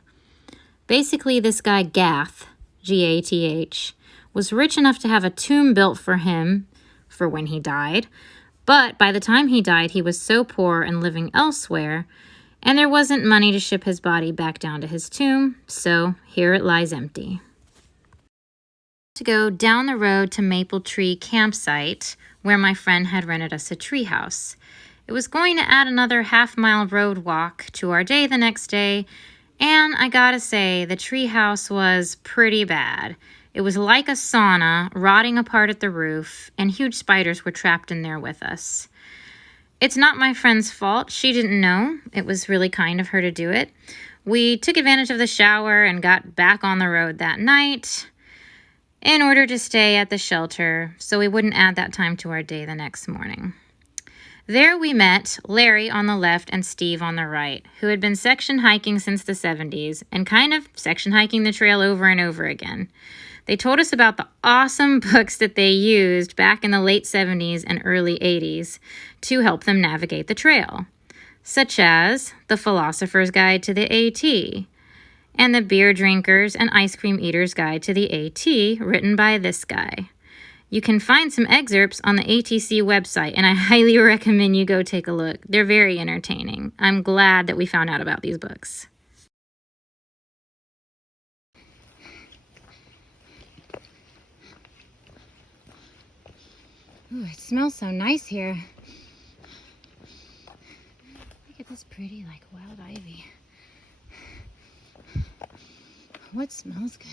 Basically, this guy Gath, G-A-T-H, was rich enough to have a tomb built for him for when he died, but by the time he died, he was so poor and living elsewhere, and there wasn't money to ship his body back down to his tomb, so here it lies empty. To go down the road to Maple Tree Campsite, where my friend had rented us a treehouse. It was going to add another half-mile road walk to our day the next day, and I gotta say, the treehouse was pretty bad. It was like a sauna, rotting apart at the roof, and huge spiders were trapped in there with us. It's not my friend's fault. She didn't know. It was really kind of her to do it. We took advantage of the shower and got back on the road that night in order to stay at the shelter so we wouldn't add that time to our day the next morning. There we met Larry on the left and Steve on the right, who had been section hiking since the 70s and kind of section hiking the trail over and over again. They told us about the awesome books that they used back in the late 70s and early 80s to help them navigate the trail, such as The Philosopher's Guide to the AT and The Beer Drinker's and Ice Cream Eater's Guide to the AT, written by this guy. You can find some excerpts on the ATC website, and I highly recommend you go take a look. They're very entertaining. I'm glad that we found out about these books. Ooh, it smells so nice here. Look at this pretty, like, wild ivy. What smells good?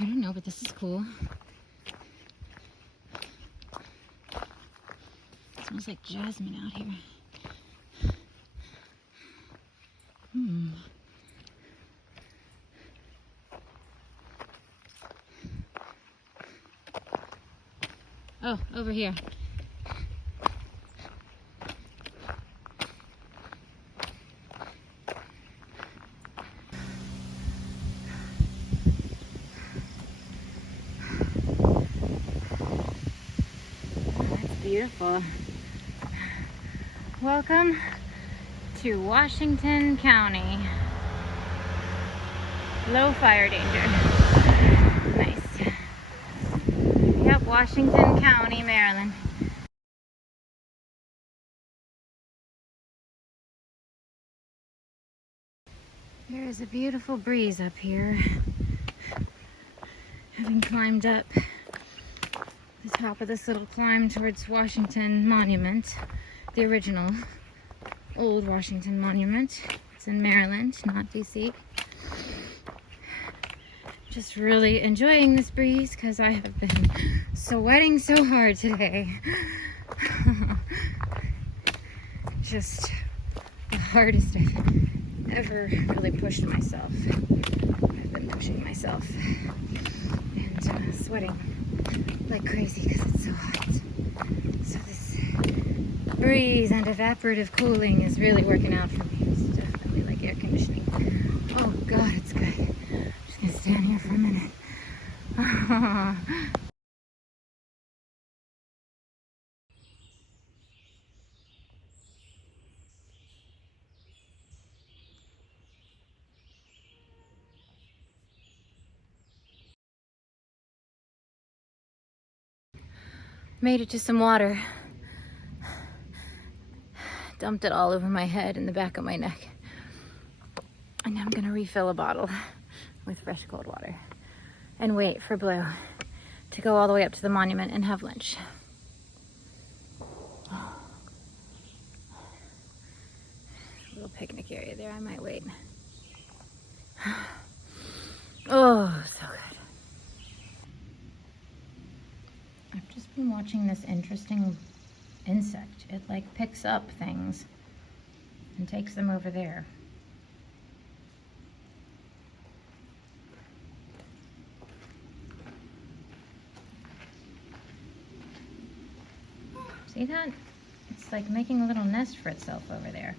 I don't know, but this is cool. It smells like jasmine out here. Oh, over here. Beautiful. Welcome to Washington County. Low fire danger. Nice. Yep, Washington County, Maryland. There is a beautiful breeze up here. Having climbed up the top of this little climb towards Washington Monument, the original old Washington Monument. It's in Maryland, not DC. Just really enjoying this breeze because I have been sweating so hard today. Just the hardest I've ever really pushed myself. I've been pushing myself and sweating like crazy because it's so hot. So this breeze and evaporative cooling is really working out for me. It's definitely like air conditioning. Oh God, it's good. I'm just gonna stand here for a minute. Made it to some water. Dumped it all over my head and the back of my neck. And now I'm gonna refill a bottle with fresh cold water and wait for Blue to go all the way up to the monument and have lunch. A little picnic area there, I might wait. Oh, so good. I've just been watching this interesting insect. It like picks up things and takes them over there. See that? It's like making a little nest for itself over there.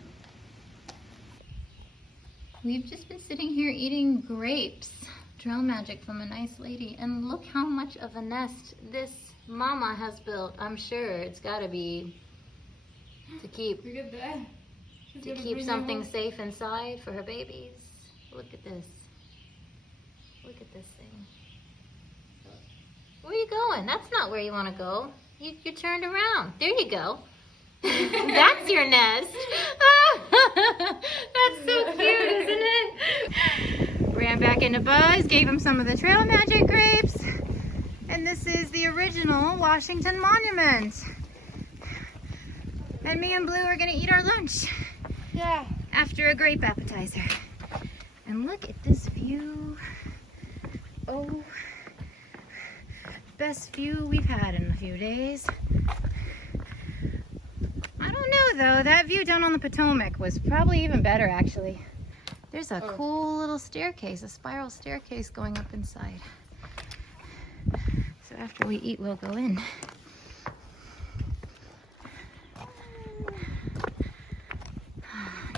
We've just been sitting here eating grapes. Trail magic from a nice lady. And look how much of a nest this mama has built. I'm sure it's gotta be to keep something safe inside for her babies. Look at this. Look at this thing. Where are you going? That's not where you want to go. You turned around. There you go. That's your nest. That's so cute, isn't it? Ran back into Buzz, gave him some of the trail magic grapes. And this is the original Washington Monument. And me and Blue are gonna eat our lunch. Yeah. After a grape appetizer. And look at this view. Oh, best view we've had in a few days. I don't know though, that view down on the Potomac was probably even better actually. There's a cool little staircase, a spiral staircase going up inside. So after we eat, we'll go in.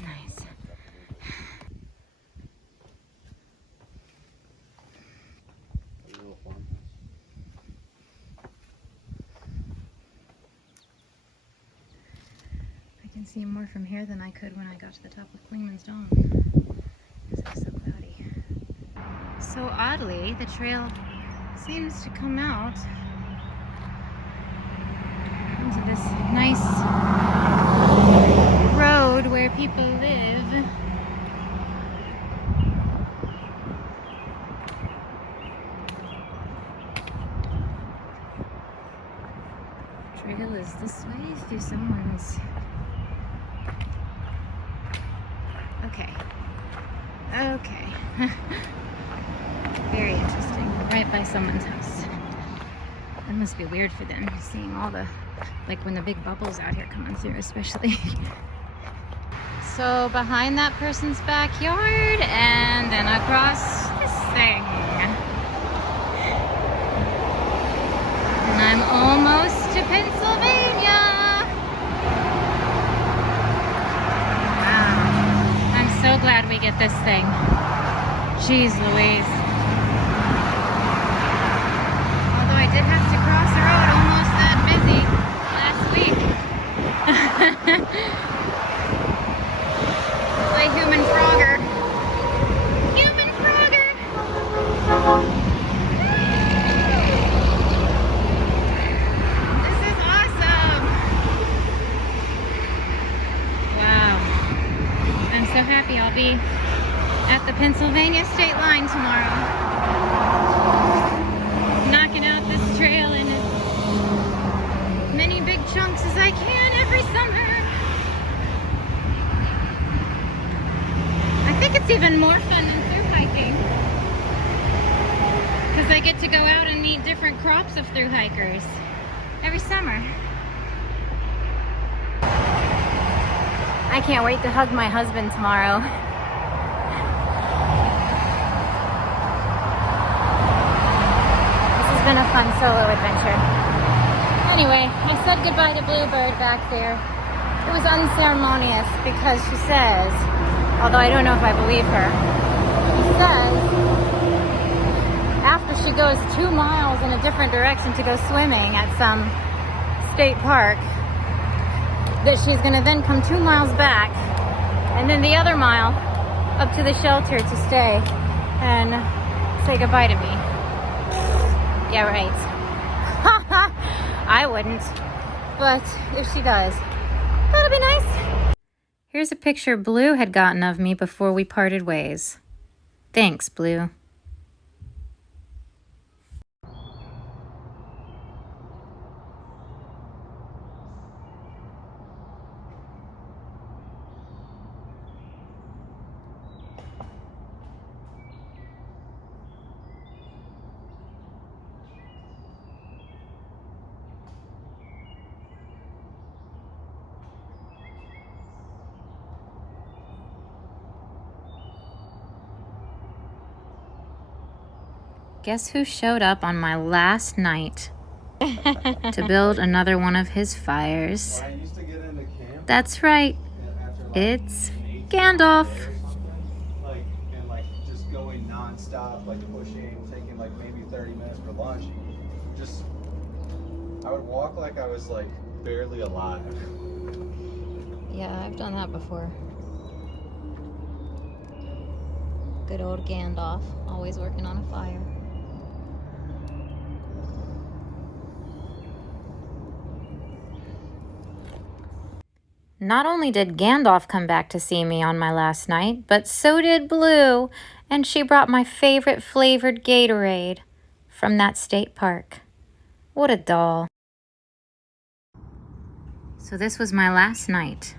Nice. I can see more from here than I could when I got to the top of Clingman's Dome. It's so cloudy. So oddly, the trail seems to come out into this nice road where people live. Trail is this way through someone's. Okay. Very interesting. Right by someone's house. That must be weird for them, seeing all the, like when the big bubbles out here coming through, especially. So behind that person's backyard, and then across this thing. And I'm almost to Pennsylvania. Wow. I'm so glad we get this thing. Jeez Louise. Although I did have to cross the road almost that busy last week. Play human frogger. Human frogger! This is awesome! Wow. I'm so happy I'll be at the Pennsylvania state line tomorrow. Knocking out this trail in as many big chunks as I can every summer. I think it's even more fun than through hiking because I get to go out and meet different crops of through hikers every summer. I can't wait to hug my husband tomorrow. This has been a fun solo adventure. Anyway, I said goodbye to Bluebird back there. It was unceremonious because she says, although I don't know if I believe her, she says after she goes 2 miles in a different direction to go swimming at some state park, that she's going to then come 2 miles back and then the other mile up to the shelter to stay and say goodbye to me. Yeah, right. I wouldn't, but if she does, that'll be nice. Here's a picture Blue had gotten of me before we parted ways. Thanks, Blue. Guess who showed up on my last night to build another one of his fires? I used to get into camp That's right, after it's Gandalf. and just going non-stop, pushing, taking maybe 30 minutes for lunch. I would walk like I was barely alive. Yeah, I've done that before. Good old Gandalf, always working on a fire. Not only did Gandalf come back to see me on my last night, but so did Blue, and she brought my favorite flavored Gatorade from that state park. What a doll. So this was my last night.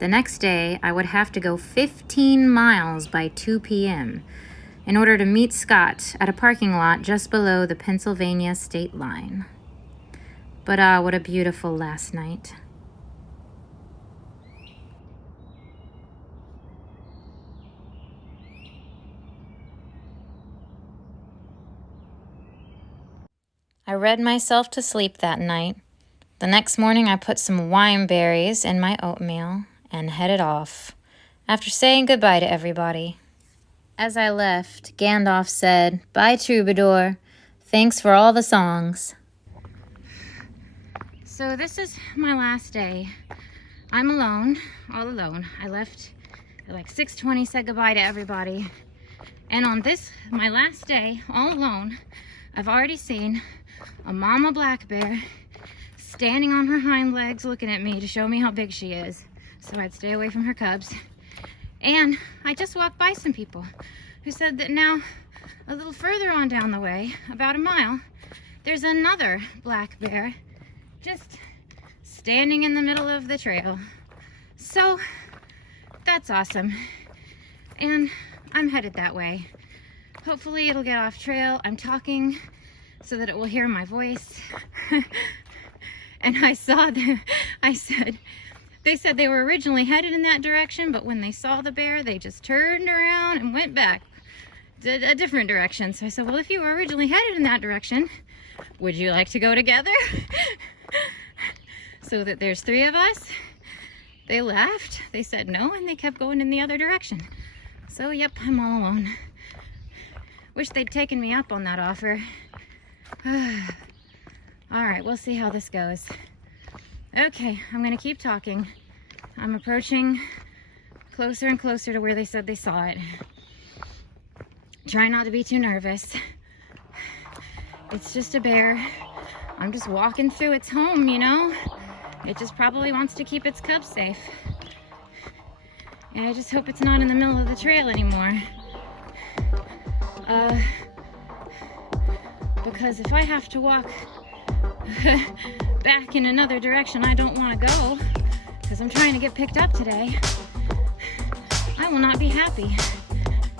The next day, I would have to go 15 miles by 2 p.m. in order to meet Scott at a parking lot just below the Pennsylvania state line. But what a beautiful last night. I read myself to sleep that night. The next morning, I put some wine berries in my oatmeal and headed off, after saying goodbye to everybody. As I left, Gandalf said, "Bye, Troubadour. Thanks for all the songs." So this is my last day. I'm alone, all alone. I left at 6:20, said goodbye to everybody. And on this, my last day, all alone, I've already seen a mama black bear standing on her hind legs looking at me to show me how big she is, so I'd stay away from her cubs. And I just walked by some people who said that now a little further on down the way, about a mile, there's another black bear just standing in the middle of the trail. So that's awesome, and I'm headed that way. Hopefully it'll get off trail. I'm talking so that it will hear my voice. And I saw them, they said they were originally headed in that direction, but when they saw the bear, they just turned around and went back a different direction. So I said, well, if you were originally headed in that direction, would you like to go together? so that there's 3 of us. They left, they said no, and they kept going in the other direction. So yep, I'm all alone. Wish they'd taken me up on that offer. All right, we'll see how this goes. Okay, I'm gonna keep talking. I'm approaching closer and closer to where they said they saw it. Try not to be too nervous. It's just a bear. I'm just walking through its home, you know? It just probably wants to keep its cubs safe. And I just hope it's not in the middle of the trail anymore. Because if I have to walk back in another direction I don't want to go, because I'm trying to get picked up today, I will not be happy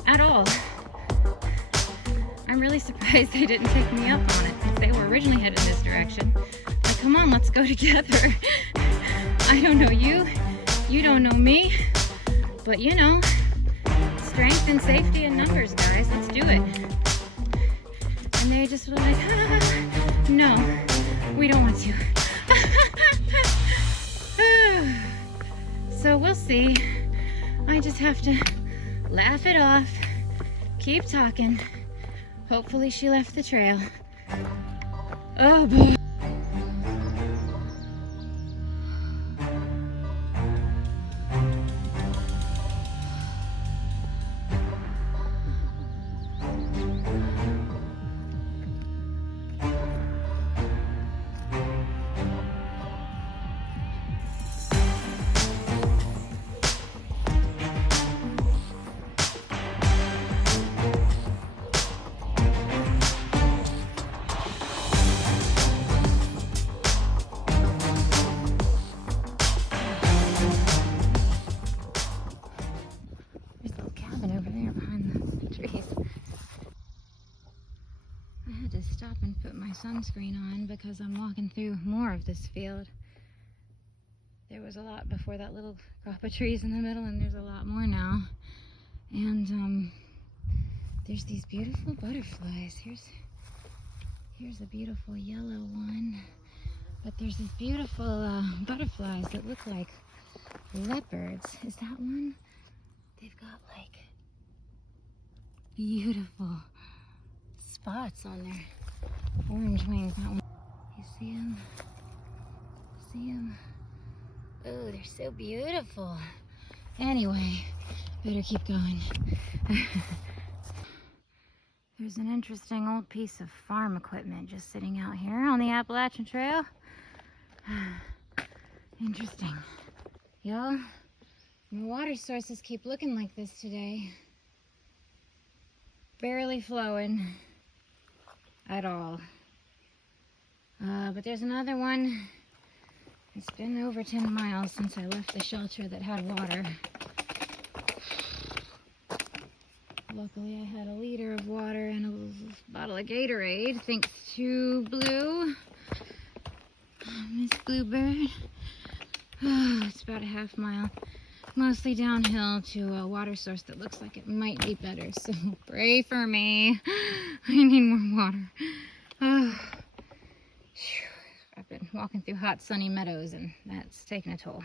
at all. I'm really surprised they didn't take me up on it, since they were originally headed this direction. Like, come on, let's go together. I don't know you, you don't know me, but you know, strength and safety in numbers, guys, let's do it. And they just were like, no, we don't want to. So we'll see. I just have to laugh it off, keep talking. Hopefully she left the trail. Oh boy. Stop and put my sunscreen on because I'm walking through more of this field. There was a lot before that little crop of trees in the middle, and there's a lot more now. And there's these beautiful butterflies. Here's a beautiful yellow one, but there's these beautiful butterflies that look like leopards. Is that one? They've got like beautiful spots on their orange wings. That one. You see them? See them? Oh, they're so beautiful. Anyway, better keep going. There's an interesting old piece of farm equipment just sitting out here on the Appalachian Trail. Interesting. Y'all, my water sources keep looking like this today. Barely flowing at all. But there's another one. It's been over 10 miles since I left the shelter that had water. Luckily I had a liter of water and a bottle of Gatorade, thanks to Blue. Miss Bluebird. It's about a half mile, mostly downhill to a water source that looks like it might be better, so pray for me. I need more water. I've been walking through hot sunny meadows and that's taken a toll.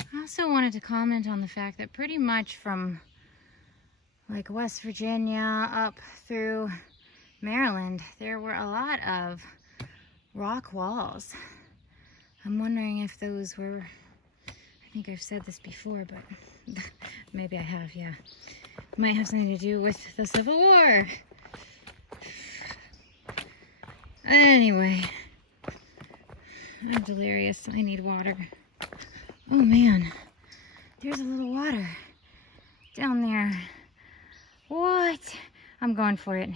I also wanted to comment on the fact that pretty much from like West Virginia up through Maryland, there were a lot of rock walls. I'm wondering if those were, I think I've said this before, but maybe I have, yeah. Might have something to do with the Civil War. Anyway, I'm delirious. I need water. Oh man, there's a little water down there. What? I'm going for it.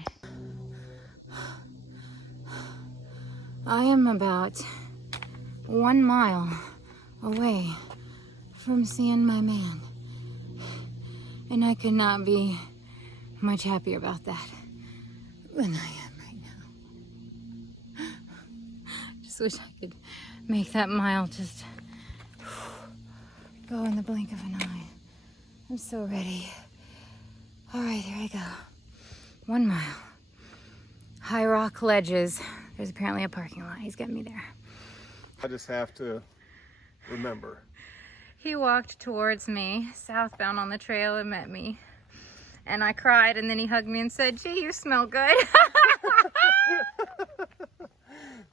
I am about 1 mile away from seeing my man, and I could not be much happier about that than I am right now. Just wish I could make that mile just go in the blink of an eye. I'm so ready. All right, here I go. 1 mile. High rock ledges. There's apparently a parking lot. He's getting me there. I just have to remember. He walked towards me, southbound on the trail, and met me. And I cried, and then he hugged me and said, "Gee, you smell good."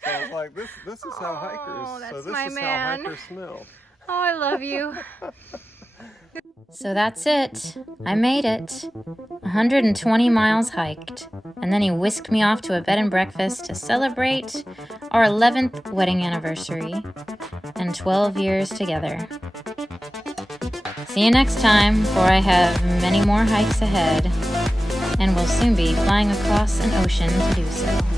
So I was like, this is how hikers, that's so this my is man. how hikers smell. Oh, I love you. So that's it. I made it. 120 miles hiked. And then he whisked me off to a bed and breakfast to celebrate our 11th wedding anniversary and 12 years together. See you next time, for I have many more hikes ahead and will soon be flying across an ocean to do so.